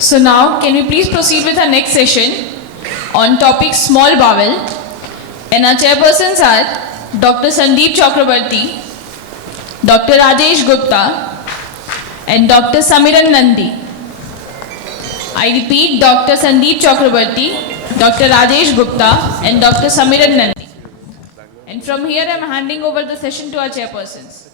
So now, can we please proceed with our next session on topic small bowel? And our chairpersons are Dr. Sandip Chakrabarti, Dr. Rajesh Gupta, and Dr. Samiran Nundy. I repeat, Dr. Sandip Chakrabarti, Dr. Rajesh Gupta, and Dr. Samiran Nundy. And from here, I am handing over the session to our chairpersons.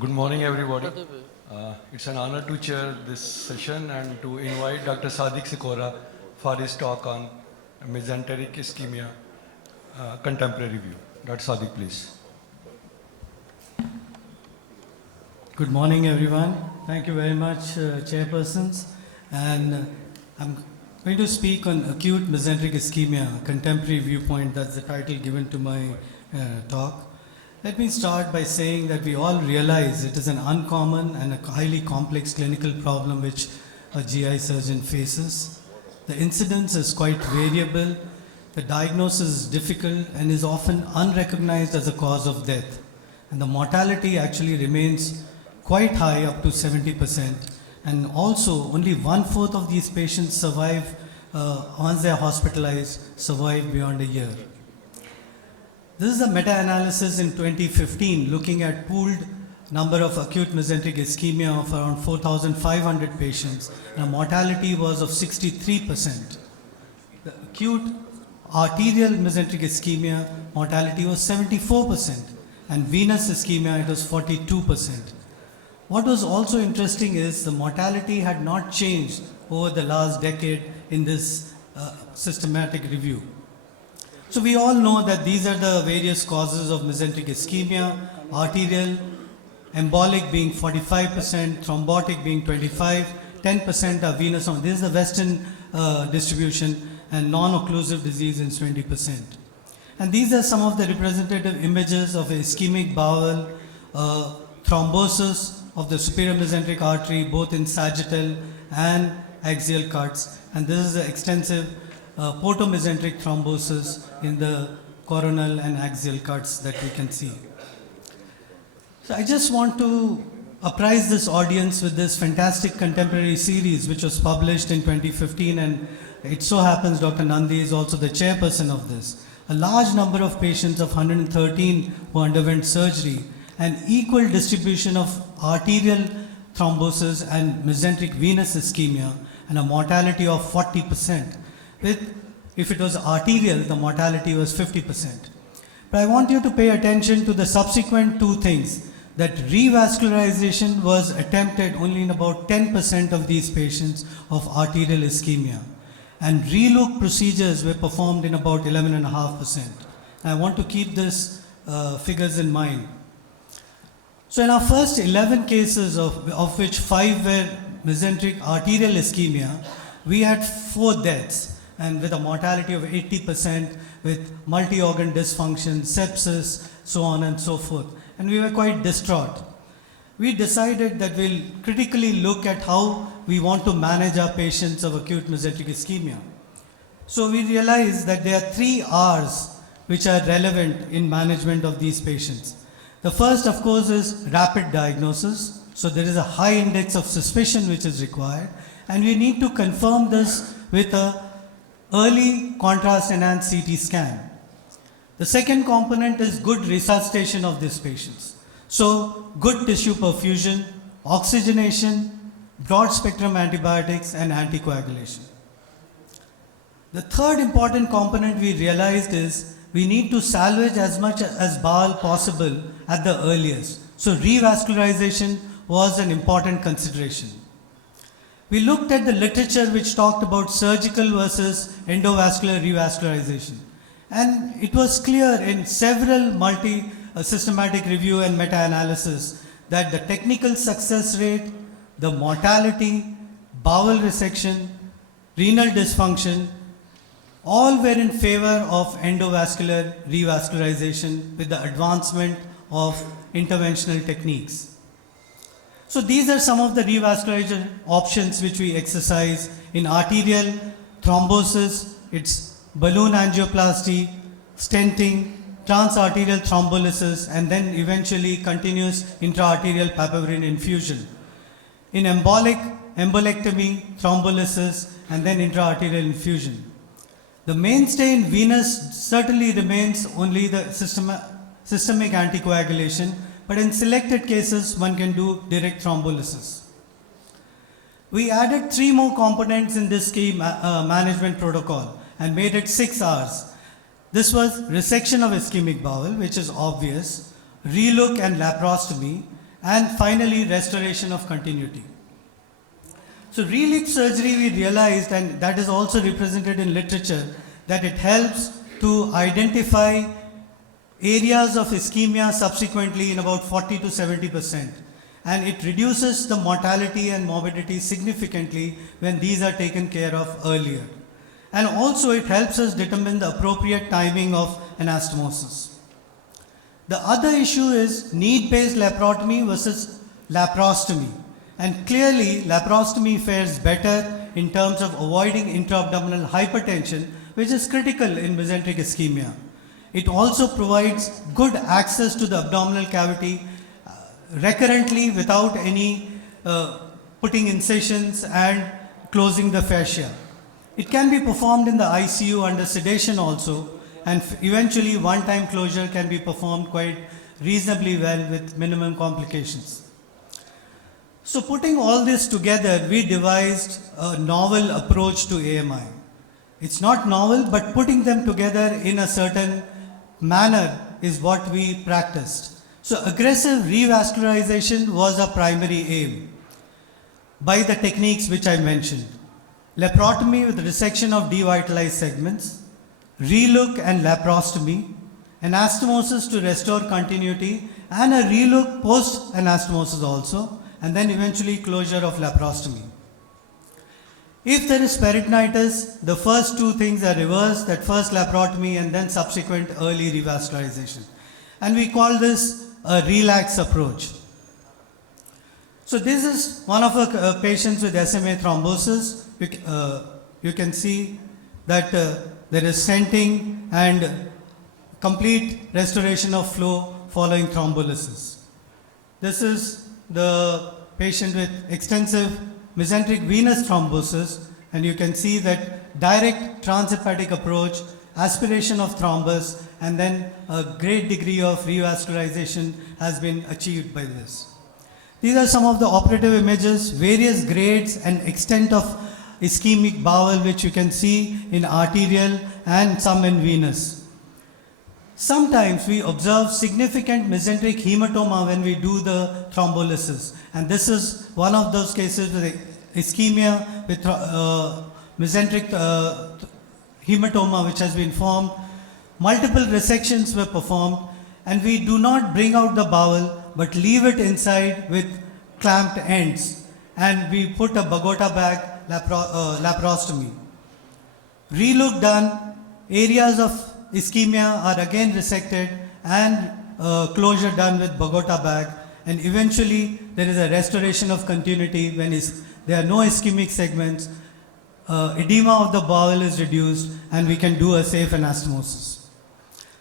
Good morning, everybody. It's an honor to chair this session and to invite Dr. Sadiq Sikora for his talk on mesenteric ischemia, contemporary view. Dr. Sadiq, please. Good morning, everyone. Thank you very much, chairpersons. And I'm going to speak on acute mesenteric ischemia, contemporary viewpoint. That's the title given to my talk. Let me start by saying that we all realize it is an uncommon and a highly complex clinical problem which a GI surgeon faces. The incidence is quite variable, the diagnosis is difficult and is often unrecognized as a cause of death. And the mortality actually remains quite high, up to 70%. And also only 1/4 of these patients survive, once they are hospitalized, survive beyond a year. This is a meta-analysis in 2015 looking at pooled number of acute mesenteric ischemia of around 4,500 patients, and a mortality was of 63%. The acute arterial mesenteric ischemia mortality was 74%, and venous ischemia it was 42%. What was also interesting is the mortality had not changed over the last decade in this systematic review. So we all know that these are the various causes of mesenteric ischemia: arterial, embolic being 45%, thrombotic being 25%, 10% are venous. This is the Western distribution, and non-occlusive disease is 20%. And these are some of the representative images of ischemic bowel, thrombosis of the superior mesenteric artery, both in sagittal and axial cuts. And this is an extensive portomesenteric thrombosis in the coronal and axial cuts that we can see. So I just want to apprise this audience with this fantastic contemporary series which was published in 2015, and it so happens Dr. Nundy is also the chairperson of this. A large number of patients of 113 who underwent surgery, and equal distribution of arterial thrombosis and mesenteric venous ischemia, and a mortality of 40%. If it was arterial, the mortality was 50%. But I want you to pay attention to the subsequent two things, that revascularization was attempted only in about 10% of these patients of arterial ischemia, and relook procedures were performed in about 11.5%. I want to keep these figures in mind. So in our first 11 cases, of which 5 were mesenteric arterial ischemia, we had 4 deaths, and with a mortality of 80%, with multi-organ dysfunction, sepsis, so on and so forth. And we were quite distraught. We decided that we'll critically look at how we want to manage our patients of acute mesenteric ischemia. So we realized that there are 3 R's which are relevant in management of these patients. The first, of course, is rapid diagnosis. So there is a high index of suspicion which is required, and we need to confirm this with a early contrast-enhanced CT scan. The second component is good resuscitation of these patients. So good tissue perfusion, oxygenation, broad-spectrum antibiotics, and anticoagulation. The third important component we realized is we need to salvage as much as bowel possible at the earliest. So revascularization was an important consideration. We looked at the literature which talked about surgical versus endovascular revascularization. And it was clear in several systematic review and meta-analysis that the technical success rate, the mortality, bowel resection, renal dysfunction, all were in favor of endovascular revascularization with the advancement of interventional techniques. So these are some of the revascularization options which we exercise. In arterial thrombosis, it's balloon angioplasty, stenting, transarterial thrombolysis, and then eventually continuous intraarterial papaverine infusion. In embolectomy, thrombolysis, and then intraarterial infusion. The mainstay in venous certainly remains only the systemic anticoagulation, but in selected cases, one can do direct thrombolysis. We added 3 more components in this key management protocol and made it 6 Rs. This was resection of ischemic bowel, which is obvious, relook and laparostomy, and finally restoration of continuity. So relook surgery, we realized, and that is also represented in literature, that it helps to identify areas of ischemia subsequently in about 40 to 70%. And it reduces the mortality and morbidity significantly when these are taken care of earlier. And also it helps us determine the appropriate timing of anastomosis. The other issue is need-based laparotomy versus laparostomy. And clearly laparoscopy fares better in terms of avoiding intra-abdominal hypertension, which is critical in mesenteric ischemia. It also provides good access to the abdominal cavity recurrently without any putting incisions and closing the fascia. It can be performed in the ICU under sedation also, and eventually one-time closure can be performed quite reasonably well with minimum complications. So putting all this together, we devised a novel approach to AMI. It's not novel, but putting them together in a certain manner is what we practiced. So aggressive revascularization was a primary aim by the techniques which I mentioned. Laparotomy with resection of devitalized segments, relook and laparostomy, anastomosis to restore continuity, and a relook post-anastomosis also, and then eventually closure of laparostomy. If there is peritonitis, the first 2 things are reversed, that first laparotomy and then subsequent early revascularization. And we call this a relax approach. So this is one of our patients with SMA thrombosis. You can see that there is stenting and complete restoration of flow following thrombolysis. This is the patient with extensive mesenteric venous thrombosis, and you can see that direct transhepatic approach, aspiration of thrombus, and then a great degree of revascularization has been achieved by this. These are some of the operative images, various grades and extent of ischemic bowel, which you can see in arterial and some in venous. Sometimes we observe significant mesenteric hematoma when we do the thrombolysis, and this is one of those cases with ischemia with mesenteric hematoma which has been formed. Multiple resections were performed, and we do not bring out the bowel but leave it inside with clamped ends, and we put a Bogota bag laparostomy. Relook done, areas of ischemia are again resected and closure done with Bogota bag, and eventually there is a restoration of continuity when there are no ischemic segments, edema of the bowel is reduced, and we can do a safe anastomosis.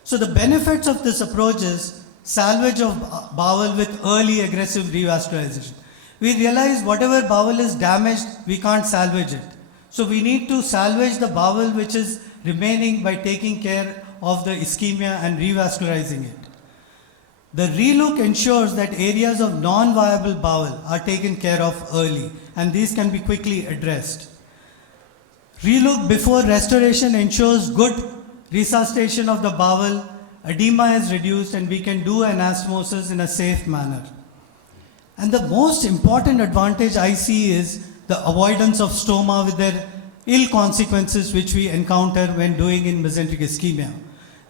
So the benefits of this approach is salvage of bowel with early aggressive revascularization. We realize whatever bowel is damaged, we can't salvage it. So we need to salvage the bowel which is remaining by taking care of the ischemia and revascularizing it. The relook ensures that areas of non-viable bowel are taken care of early, and these can be quickly addressed. Relook before restoration ensures good resuscitation of the bowel, edema is reduced, and we can do anastomosis in a safe manner. And the most important advantage I see is the avoidance of stoma with their ill consequences which we encounter when doing in mesenteric ischemia.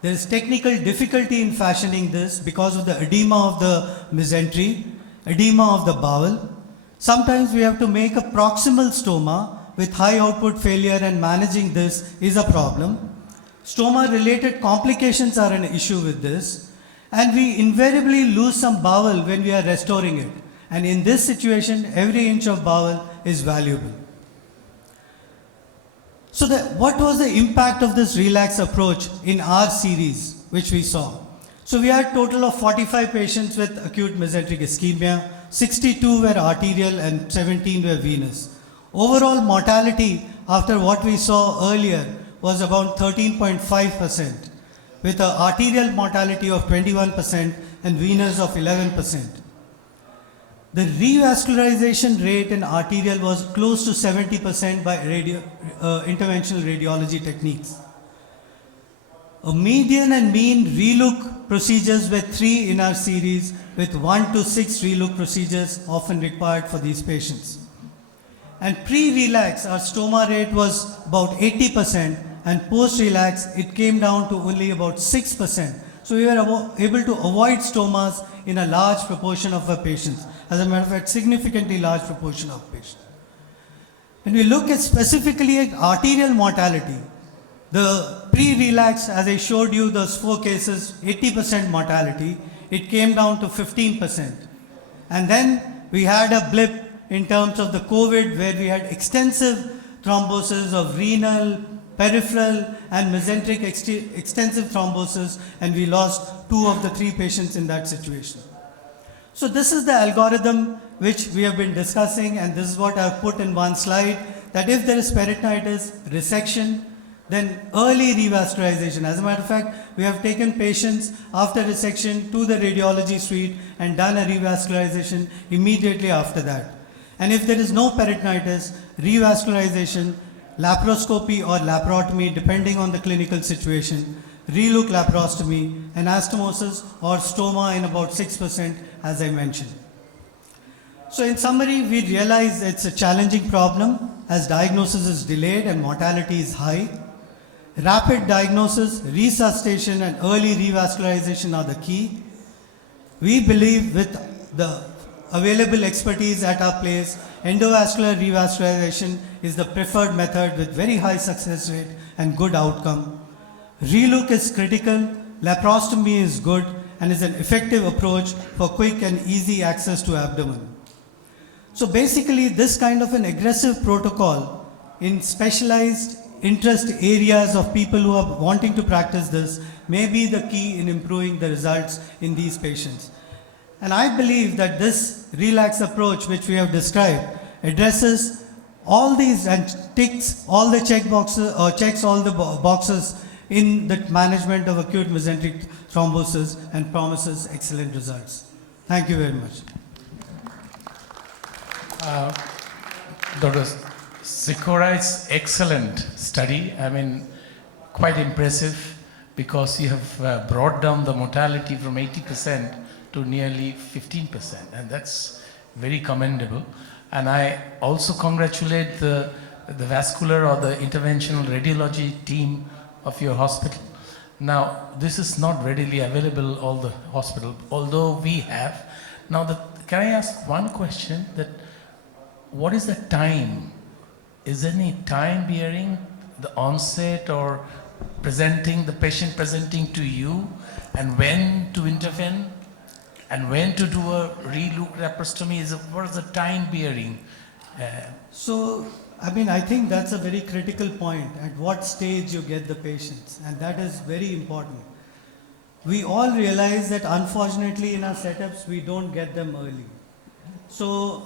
There is technical difficulty in fashioning this because of the edema of the mesentery, edema of the bowel. Sometimes we have to make a proximal stoma with high output failure, and managing this is a problem. Stoma related complications are an issue with this, and we invariably lose some bowel when we are restoring it. And in this situation, every inch of bowel is valuable. So what was the impact of this relaxed approach in our series, which we saw? So we had a total of 45 patients with acute mesenteric ischemia, 62 were arterial and 17 were venous. Overall mortality after what we saw earlier was about 13.5%, with an arterial mortality of 21% and venous of 11%. The revascularization rate in arterial was close to 70% by interventional radiology techniques. A median and mean relook procedures were 3 in our series, with 1 to 6 relook procedures often required for these patients. And pre-relax, our stoma rate was about 80%, and post-relax, it came down to only about 6%. So we were able to avoid stomas in a large proportion of our patients. As a matter of fact, significantly large proportion of patients. When we look at specifically at arterial mortality, the pre-relax, as I showed you those 4 cases, 80% mortality, it came down to 15%. And then we had a blip in terms of the COVID, where we had extensive thrombosis of renal, peripheral and mesenteric extensive thrombosis, and we lost 2 of the 3 patients in that situation. So this is the algorithm which we have been discussing, and this is what I've put in one slide, that if there is peritonitis, resection, then early revascularization. As a matter of fact, we have taken patients after resection to the radiology suite and done a revascularization immediately after that. And if there is no peritonitis, revascularization, laparoscopy or laparotomy depending on the clinical situation, relook laparostomy, anastomosis or stoma in about 6%, as I mentioned. So in summary, we realize it's a challenging problem as diagnosis is delayed and mortality is high. Rapid diagnosis, resuscitation and early revascularization are the key. We believe with the available expertise at our place, endovascular revascularization is the preferred method with very high success rate and good outcome. Relook is critical, laparoscopy is good and is an effective approach for quick and easy access to abdomen. So basically this kind of an aggressive protocol in specialized interest areas of people who are wanting to practice this may be the key in improving the results in these patients. And I believe that this relax approach which we have described addresses all these and ticks all the check boxes or checks all the boxes in the management of acute mesenteric thrombosis and promises excellent results. Thank you very much. Dr. Sikora, it's excellent study. I mean, quite impressive because you have brought down the mortality from 80% to nearly 15%, and that's very commendable. And I also congratulate the vascular or the interventional radiology team of your hospital. Now, this is not readily available all the hospital, although we have. Now, can I ask one question? That what is the time? Is there any time bearing the onset or presenting, the patient presenting to you, and when to intervene? And when to do a relook laparoscopy, what is the time bearing? So, I mean, I think that's a very critical point, at what stage you get the patients, and that is very important. We all realize that unfortunately in our setups, we don't get them early. So,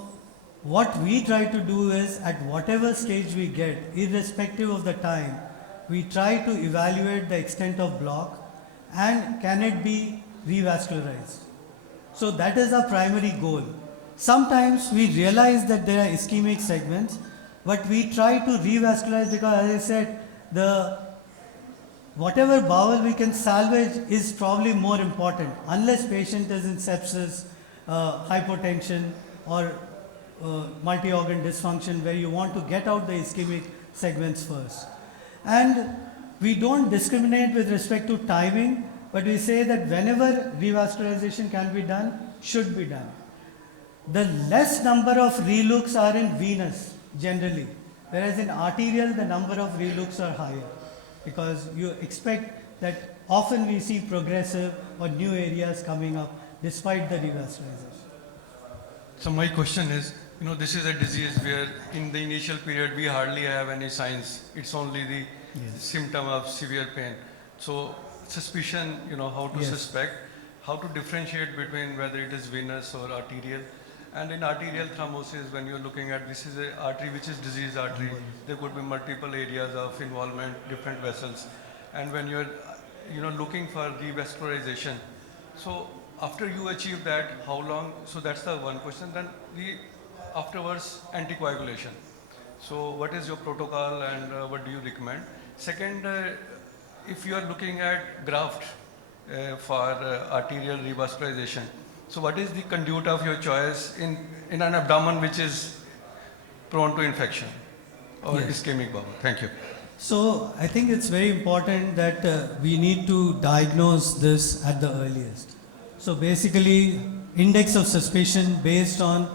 what we try to do is, at whatever stage we get, irrespective of the time, we try to evaluate the extent of block and can it be revascularized. So that is our primary goal. Sometimes we realize that there are ischemic segments, but we try to revascularize because, as I said, whatever bowel we can salvage is probably more important, unless patient is in sepsis, hypotension or multi-organ dysfunction, where you want to get out the ischemic segments first. And we don't discriminate with respect to timing, but we say that whenever revascularization can be done, should be done. The less number of relooks are in venous generally, whereas in arterial the number of relooks are higher, because you expect that often we see progressive or new areas coming up despite the revascularization. So my question is, this is a disease where in the initial period we hardly have any signs. It's only the symptom of severe pain. So suspicion, how to Yes. suspect, how to differentiate between whether it is venous or arterial. And in arterial thrombosis, when you're looking at this is a artery which is diseased artery, there could be multiple areas of involvement, different vessels. And when you're, looking for revascularization, so after you achieve that, how long? So that's the one question. Then afterwards, anticoagulation. So what is your protocol and what do you recommend? Second, if you are looking at graft for arterial revascularization, so what is the conduit of your choice in an abdomen which is prone to infection or Yes. ischemic bowel? Thank you. So I think it's very important that we need to diagnose this at the earliest. So basically, index of suspicion based on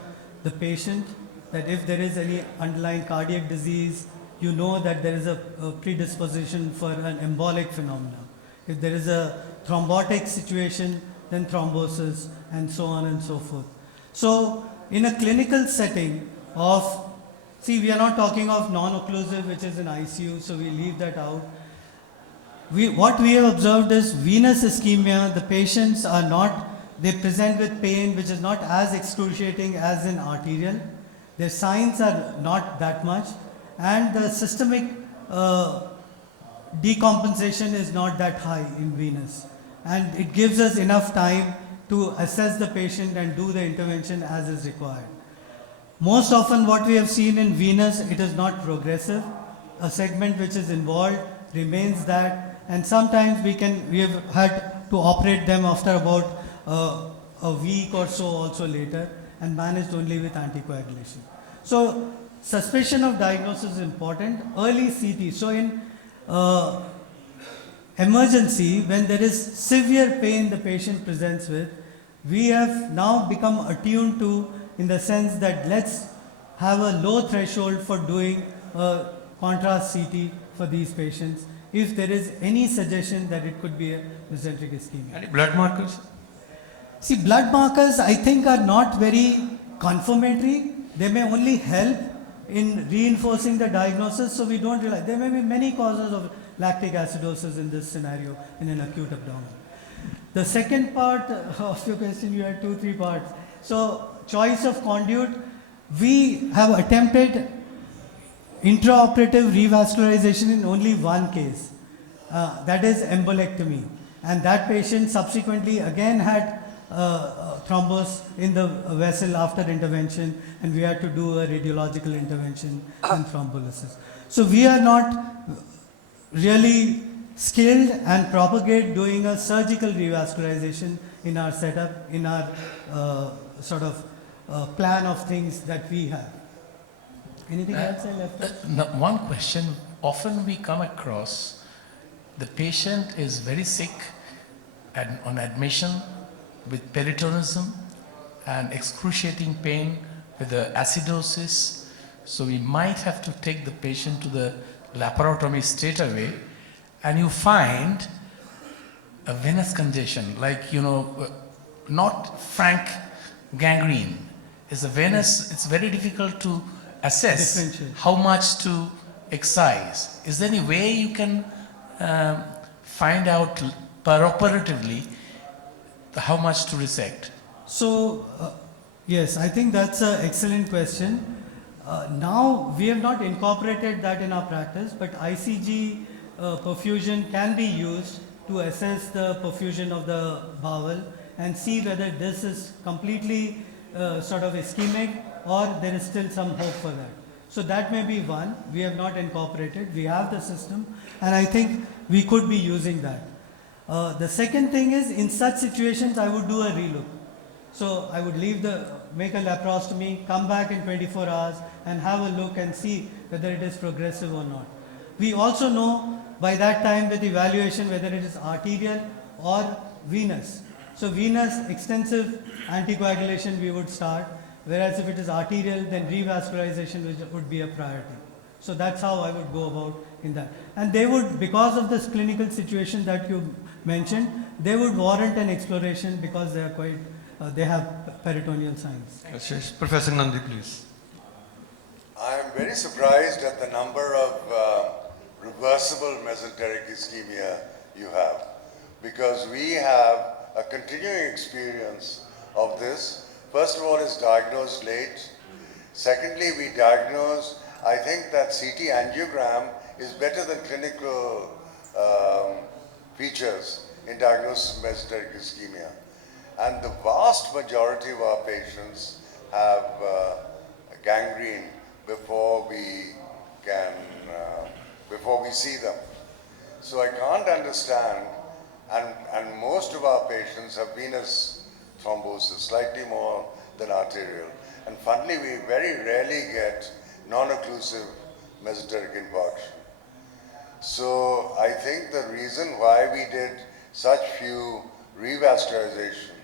the patient, that if there is any underlying cardiac disease, you know that there is a predisposition for an embolic phenomenon. If there is a thrombotic situation, then thrombosis, and so on and so forth. So in a clinical setting of, see, we are not talking of non-occlusive, which is in ICU, so we leave that out. What we have observed is venous ischemia, the patients are not, they present with pain which is not as excruciating as in arterial. Their signs are not that much, and the systemic decompensation is not that high in venous. And it gives us enough time to assess the patient and do the intervention as is required. Most often what we have seen in venous, it is not progressive. A segment which is involved remains that, and sometimes we have had to operate them after about a week or so also later, and managed only with anticoagulation. So suspicion of diagnosis is important. Early CT. So in emergency, when there is severe pain the patient presents with, we have now become attuned to, in the sense that let's have a low threshold for doing a contrast CT for these patients if there is any suggestion that it could be a mesenteric ischemia. Any blood markers? See, blood markers I think are not very confirmatory. They may only help in reinforcing the diagnosis, so we don't realize. There may be many causes of lactic acidosis in this scenario in an acute abdomen. The second part of your question, you had 2-3 parts. So, choice of conduit, we have attempted intraoperative revascularization in only one case, that is embolectomy. And that patient subsequently again had thrombus in the vessel after intervention, and we had to do a radiological intervention and thrombolysis. So we are not really skilled and propagate doing a surgical revascularization in our setup, in our plan of things that we have. Anything else I left out? One question, often we come across the patient is very sick and on admission with peritonism and excruciating pain with the acidosis. So we might have to take the patient to the laparotomy straight away, and you find a venous congestion, like, not frank gangrene. It's a venous, it's very difficult to assess Differentiate. how much to excise. Is there any way you can find out peroperatively how much to resect? So, yes, I think that's an excellent question. Now, we have not incorporated that in our practice, but ICG perfusion can be used to assess the perfusion of the bowel and see whether this is completely ischemic or there is still some hope for that. So that may be one. We have not incorporated. We have the system, and I think we could be using that. The second thing is, in such situations, I would do a relook. So I would make a laparoscopy, come back in 24 hours and have a look and see whether it is progressive or not. We also know by that time with evaluation whether it is arterial or venous. So venous, extensive anticoagulation we would start, whereas if it is arterial, then revascularization would be a priority. So that's how I would go about in that. And they would, because of this clinical situation that you mentioned, they would warrant an exploration because they are quite they have peritoneal signs. Rajesh, Professor Nundy, please. I am very surprised at the number of reversible mesenteric ischemia you have, because we have a continuing experience of this. First of all, it's diagnosed late. Secondly, we diagnose, I think that CT angiogram is better than clinical features in diagnosis of mesenteric ischemia. And the vast majority of our patients have gangrene before we see them. So I can't understand, and most of our patients have venous thrombosis, slightly more than arterial. And finally, we very rarely get non-occlusive mesenteric infarction. So I think the reason why we did such few revascularization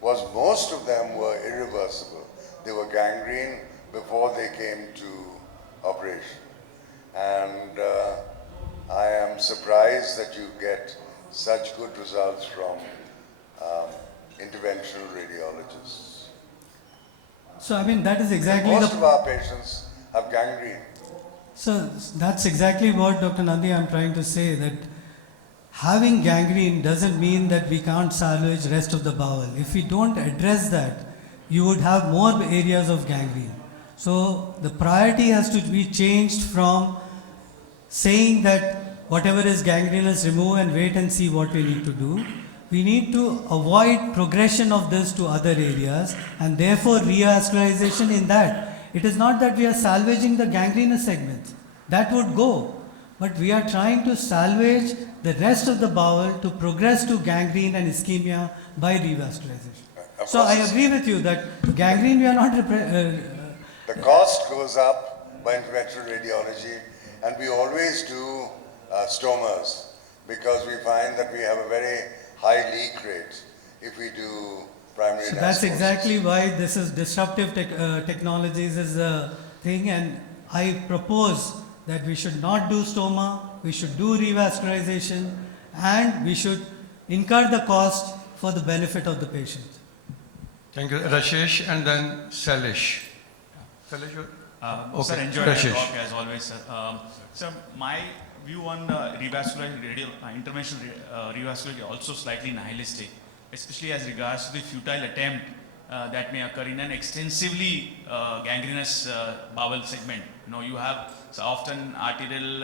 was most of them were irreversible. They were gangrene before they came to operation. And I am surprised that you get such good results from interventional radiologists. So I mean that is exactly Most of our patients have gangrene. So that's exactly what Dr. Nundy I'm trying to say, that having gangrene doesn't mean that we can't salvage rest of the bowel. If we don't address that, you would have more areas of gangrene. So the priority has to be changed from saying that whatever is gangrenous, remove and wait and see what we need to do. We need to avoid progression of this to other areas, and therefore revascularization in that. It is not that we are salvaging the gangrenous segments. That would go. But we are trying to salvage the rest of the bowel to progress to gangrene and ischemia by revascularization. So I agree with you that gangrene we are not... The cost goes up by interventional radiology, and we always do stomas because we find that we have a very high leak rate if we do primary So that's anastomosis. exactly why this is disruptive technologies is a thing, and I propose that we should not do stoma, we should do revascularization, and we should incur the cost for the benefit of the patient. Thank you. Rajesh and then Salish. Salish, Sir, okay. enjoy the Rajesh. talk as always, sir. Sir, my view on interventional revascularization also slightly nihilistic, especially as regards to the futile attempt that may occur in an extensively gangrenous bowel segment. You know, you have so often arterial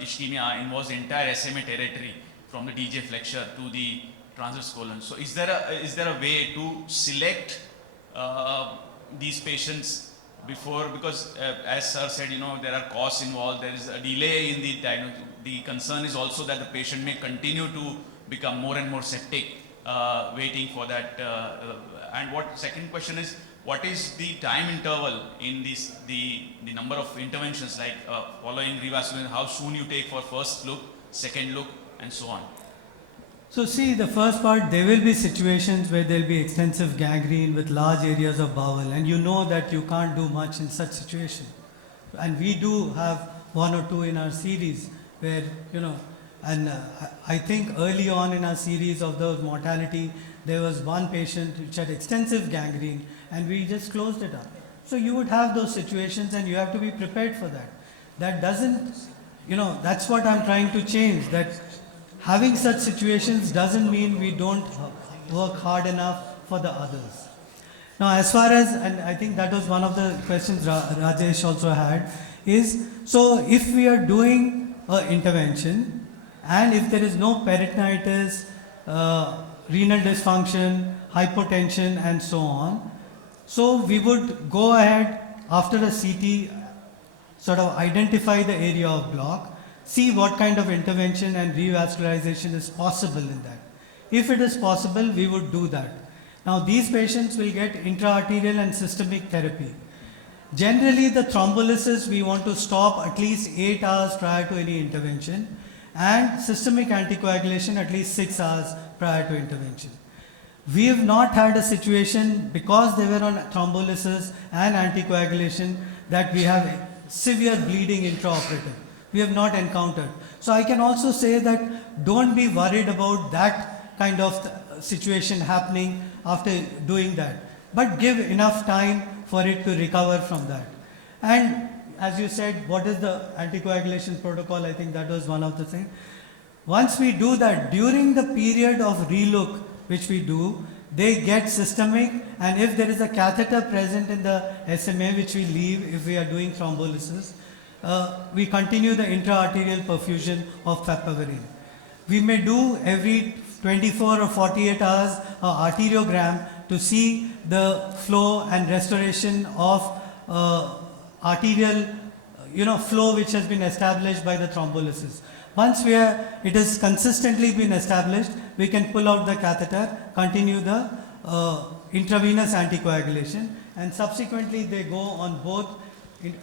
ischemia involves the entire SMA territory from the DJ flexure to the transverse colon. So is there a way to select these patients before, because as sir said, you know, there are costs involved, there is a delay in the diagnosis. The concern is also that the patient may continue to become more and more septic, waiting for that. And what second question is, what is the time interval in this, the number of interventions, like following revascularization, how soon you take for first look, second look, and so on? So see, the first part, there will be situations where there will be extensive gangrene with large areas of bowel, and you know that you can't do much in such situation. And we do have one or two in our series where, you know, and I think early on in our series of the mortality, there was one patient which had extensive gangrene and we just closed it up. So you would have those situations and you have to be prepared for that. That doesn't, you know, that's what I'm trying to change, that having such situations doesn't mean we don't work hard enough for the others. Now, as far as, and I think that was one of the questions Rajesh also had, is, so if we are doing an intervention and if there is no peritonitis, renal dysfunction, hypotension and so on, so we would go ahead after a CT, sort of identify the area of block, see what kind of intervention and revascularization is possible in that. If it is possible, we would do that. Now these patients will get intra-arterial and systemic therapy. Generally the thrombolysis we want to stop at least 8 hours prior to any intervention, and systemic anticoagulation at least 6 hours prior to intervention. We have not had a situation, because they were on thrombolysis and anticoagulation, that we have severe bleeding intraoperative. We have not encountered. So I can also say that don't be worried about that kind of situation happening after doing that. But give enough time for it to recover from that. And as you said, what is the anticoagulation protocol? I think that was one of the things. Once we do that, during the period of relook, which we do, they get systemic, and if there is a catheter present in the SMA, which we leave if we are doing thrombolysis, we continue the intra-arterial perfusion of favipiravir. We may do every 24 or 48 hours arteriogram to see the flow and restoration of arterial flow which has been established by the thrombolysis. Once it has consistently been established, we can pull out the catheter, continue the intravenous anticoagulation, and subsequently they go on both,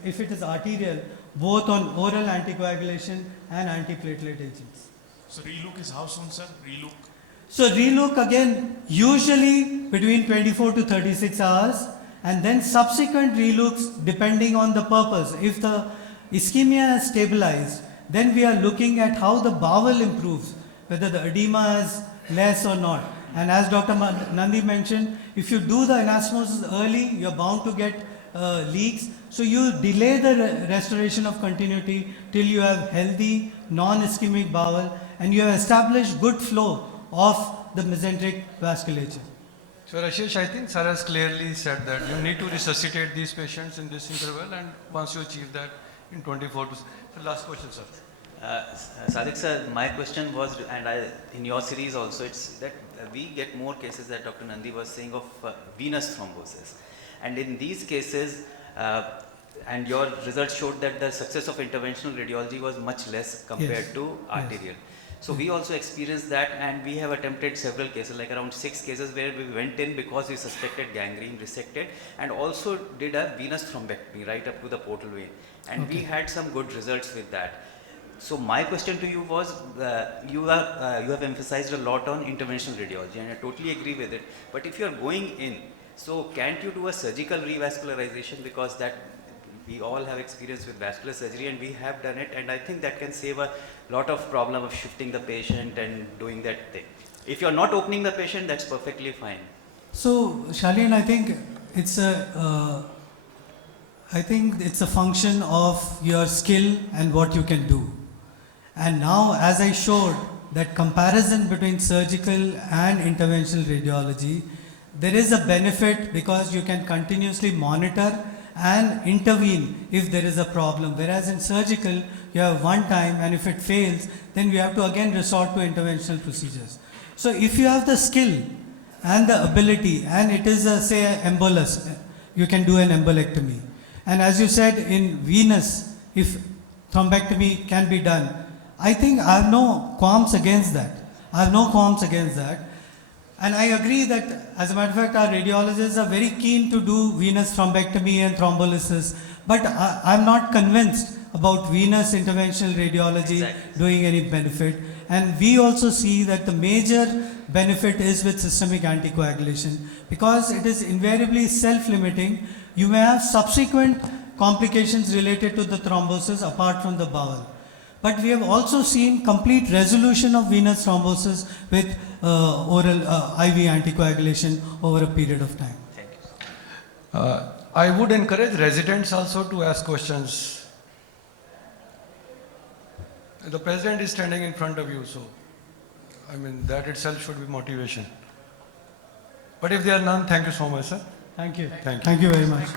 if it is arterial, both on oral anticoagulation and antiplatelet agents. So relook is how soon, sir? Relook? So relook again, usually between 24 to 36 hours, and then subsequent relooks depending on the purpose. If the ischemia has stabilized, then we are looking at how the bowel improves, whether the edema is less or not. And as Dr. Nundy mentioned, if you do the anastomosis early, you're bound to get leaks. So you delay the restoration of continuity till you have healthy, non-ischemic bowel, and you have established good flow of the mesenteric vasculature. So Rajesh, I think Sir has clearly said that you need to resuscitate these patients in this interval, and once you achieve that in 24 to... So last question, sir. Sadiq sir, my question was, and in your series also, it's that we get more cases that Dr. Nundy was saying of venous thrombosis. And in these cases, and your results showed that the success of interventional radiology was much less compared to arterial. So we also experienced that, and we have attempted several cases, like around 6 cases where we went in because we suspected gangrene, resected, and also did a venous thrombectomy right up to the portal vein. And we had some good results with that. So my question to you was, you have emphasized a lot on interventional radiology, and I totally agree with it. But if you are going in, so can't you do a surgical revascularization, because that we all have experience with vascular surgery and we have done it, and I think that can save a lot of problem of shifting the patient and doing that thing. If you're not opening the patient, that's perfectly fine. So Shalin, I think it's a function of your skill and what you can do. And now, as I showed, that comparison between surgical and interventional radiology, there is a benefit because you can continuously monitor and intervene if there is a problem. Whereas in surgical, you have one time, and if it fails, then you have to again resort to interventional procedures. So if you have the skill and the ability, and it is say an embolus, you can do an embolectomy. And as you said, in venous, if thrombectomy can be done, I think I have no qualms against that. And I agree that, as a matter of fact, our radiologists are very keen to do venous thrombectomy and thrombolysis. But I'm not convinced about venous interventional radiology doing any benefit. And we also see that the major benefit is with systemic anticoagulation, because it is invariably self-limiting. You may have subsequent complications related to the thrombosis apart from the bowel. But we have also seen complete resolution of venous thrombosis with oral IV anticoagulation over a period of time. Thank you. I would encourage residents also to ask questions. The president is standing in front of you, so I mean that itself should be motivation. But if there are none, thank you so much, sir. Thank you. Thank you. Thank you very much.